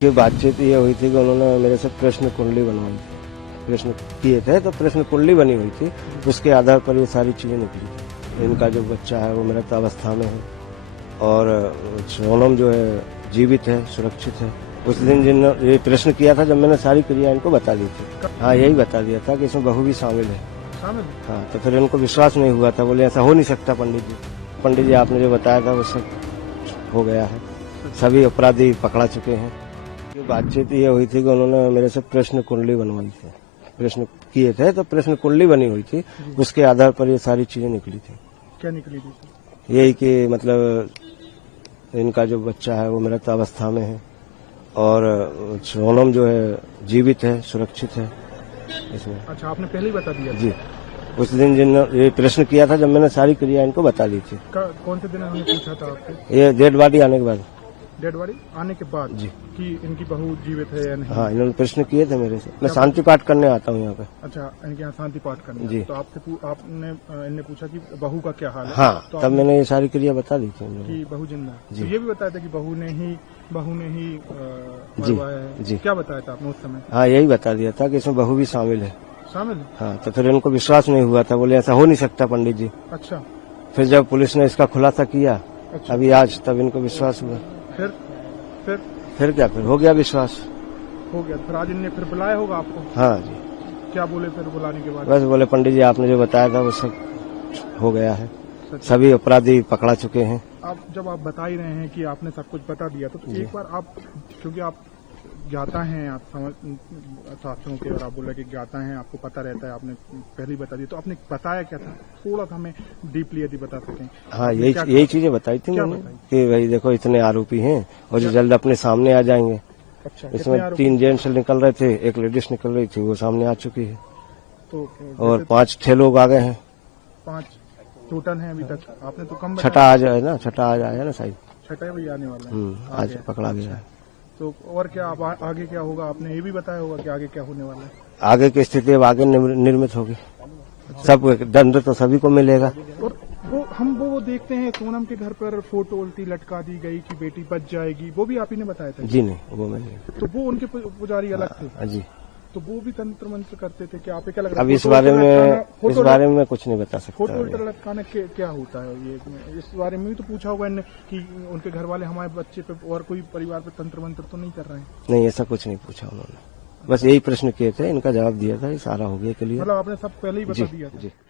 ये बातचीत ये हुई थी कि उन्होंने मेरे से प्रश्न कुंडली बनवाई थी। प्रश्न किए थे तो प्रश्न कुंडली बनी हुई थी, उसके आधार पर ये सारी चीजें निकली थी। इनका जो बच्चा है वो मृत अवस्था में है और सोनम जो है जीवित है, सुरक्षित है। उस दिन जिन ये प्रश्न किया था, जब मैंने सारी क्रिया इनको बता दी थी। हाँ, यही बता दिया था कि इसमें बहू भी शामिल है। हाँ, तो फिर इनको विश्वास नहीं हुआ था, बोले ऐसा हो नहीं सकता पंडित जी आपने जो बताया था वो सब हो गया है, सभी अपराधी पकड़ा चुके हैं। बातचीत ये हुई थी कि उन्होंने मेरे से प्रश्न कुंडली बनवाई थी। प्रश्न किए थे तो प्रश्न कुंडली बनी हुई थी, उसके आधार पर ये सारी चीजें निकली थी। क्या निकली थी? यही कि मतलब इनका जो बच्चा है वो मृत अवस्था में है और सोनम जो है जीवित है, सुरक्षित है इसमें। अच्छा, आपने पहले ही बता दिया जी, उस दिन जिन ये प्रश्न किया था, जब मैंने सारी क्रिया इनको बता दी थी। कौन से दिन उन्होंने पूछा था आपसे? ये डेड बॉडी आने के बाद। डेड बॉडी आने के बाद जी, कि इनकी बहू जीवित है या नहीं? हाँ, इन्होंने प्रश्न किए थे मेरे से। मैं शांति पाठ करने आता हूँ यहाँ पे। अच्छा, इनके यहाँ शांति पाठ करने जी। तो आपने इनने पूछा कि बहू का क्या हाल है? हाँ, तो तब मैंने ये सारी क्रिया बता दी थी कि बहू जिंदा है। जी। तो ये भी बताया था कि बहू ने ही जी, मरवाया है। जी। क्या बताया था आपने उस समय? हाँ, यही बता दिया था कि इसमें बहू भी शामिल है। शामिल है? हाँ, तो फिर इनको विश्वास नहीं हुआ था, बोले ऐसा हो नहीं सकता पंडित जी। अच्छा, फिर जब पुलिस ने इसका खुलासा किया अच्छा। अभी आज, तब इनको विश्वास हुआ। फिर फिर क्या, फिर हो गया विश्वास। हो गया। फिर आज इनने फिर बुलाया होगा आपको? हाँ जी, क्या बोले फिर बुलाने के बाद? बस बोले पंडित जी आपने जो बताया था वो सब हो गया है, सभी अपराधी पकड़ा चुके हैं। आप जब आप बता ही रहे हैं कि आपने सब कुछ बता दिया, तो एक बार आप, क्योंकि आप ज्ञाता हैं, आप समझ शास्त्रों के, और आप बोला कि ज्ञाता हैं, आपको पता रहता है, आपने पहले ही बता दिया, तो आपने बताया क्या था? थोड़ा सा हमें डीपली यदि बता सकें। हाँ, यही चीजें बताई थी मैंने कि भाई देखो इतने आरोपी हैं और जो जल्द अपने सामने आ जाएंगे। अच्छा, इसमें 3 जेंट्स निकल रहे थे, एक लेडीज निकल रही थी, वो सामने आ चुकी है। तो और 5 6 लोग आ गए हैं। 5 टोटल हैं अभी तक? आपने तो कम छठा आज है ना, छठा आज आया ना शायद। छठा भी आने वाला है। आज पकड़ा गया है। तो और क्या अब आगे क्या होगा? आपने ये भी बताया होगा कि आगे क्या होने वाला है? आगे की स्थिति अब आगे निर्मित होगी। सब दंड तो सभी को मिलेगा। और वो देखते हैं सोनम के घर पर फोटो उल्टी लटका दी गई कि बेटी बच जाएगी, वो भी आप ही ने बताया था? जी नहीं, वो मैंने। तो वो उनके पुजारी अलग थे? जी, तो वो भी तंत्र मंत्र करते थे क्या? आप क्या लग रहा है? अब इस बारे में मैं कुछ नहीं बता सकता। फोटो उल्टा लटकाना क्या होता है ये? इस बारे में भी तो पूछा होगा इनने कि उनके घर वाले हमारे बच्चे पे और कोई परिवार पे तंत्र मंत्र तो नहीं कर रहे हैं? नहीं, ऐसा कुछ नहीं पूछा उन्होंने, बस यही प्रश्न किए थे, इनका जवाब दिया था, ये सारा हो गया क्लियर। मतलब आपने सब पहले ही बता दिया था? जी।